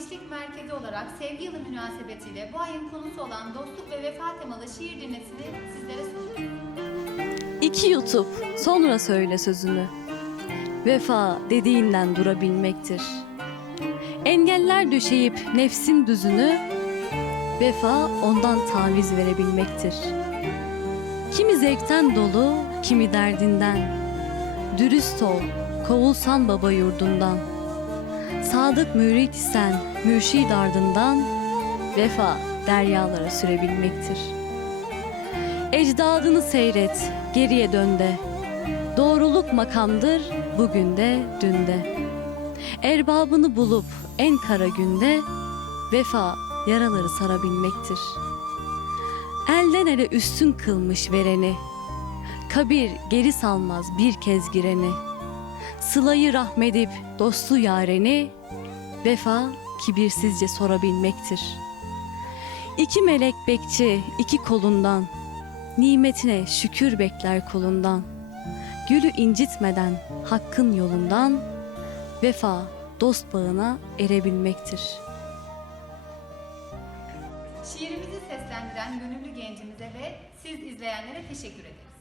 gençlik merkezi olarak sevgi yılı münasebetiyle bu ayın konusu olan dostluk ve vefa temalı şiir dinletini sizlere sunuyoruz. İki yutup sonra söyle sözünü. Vefa dediğinden durabilmektir. Engeller döşeyip nefsin düzünü, vefa ondan taviz verebilmektir. Kimi zevkten dolu, kimi derdinden. Dürüst ol, kovulsan baba yurdundan. Sadık mürit isen mürşid ardından, vefa deryalara sürebilmektir. Ecdadını seyret, geriye dönde. Doğruluk makamdır bugün de dünde. Erbabını bulup en kara günde vefa yaraları sarabilmektir. Elden ele üstün kılmış vereni. Kabir geri salmaz bir kez gireni. Sılayı rahmedip dostu yareni vefa kibirsizce sorabilmektir. İki melek bekçi iki kolundan Nimetine şükür bekler kulundan. Gülü incitmeden hakkın yolundan vefa dost bağına erebilmektir. Şiirimizi seslendiren gönüllü gencimize ve siz izleyenlere teşekkür ederiz.